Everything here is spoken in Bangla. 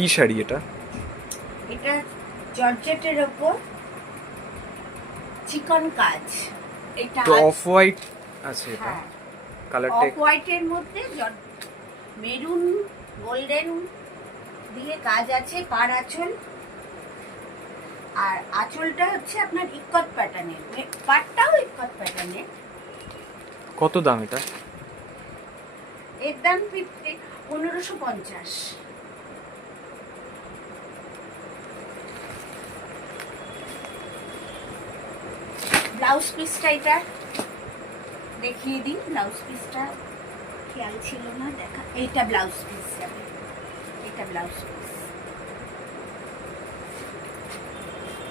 কি শাড়ি এটা? এটা জর্জেটের ওপর চিকন কাজ। এটা তো অফ হোয়াইট আছে এটা, হ্যাঁ, কালারটা অফ হোয়াইটের মধ্যে মেরুন গোল্ডেন দিয়ে কাজ আছে। পার আঁচল, আর আঁচলটা হচ্ছে আপনার ইক্কত প্যাটার্নের, পাটটাও ইক্কত প্যাটার্নের। কত দাম এটা? এর দাম 1550। ব্লাউজ পিসটা এটা দেখিয়ে দিই। ব্লাউজ পিসটা খেয়াল ছিল না দেখা। এইটা ব্লাউজ পিস যাবে, এটা ব্লাউজ পিস।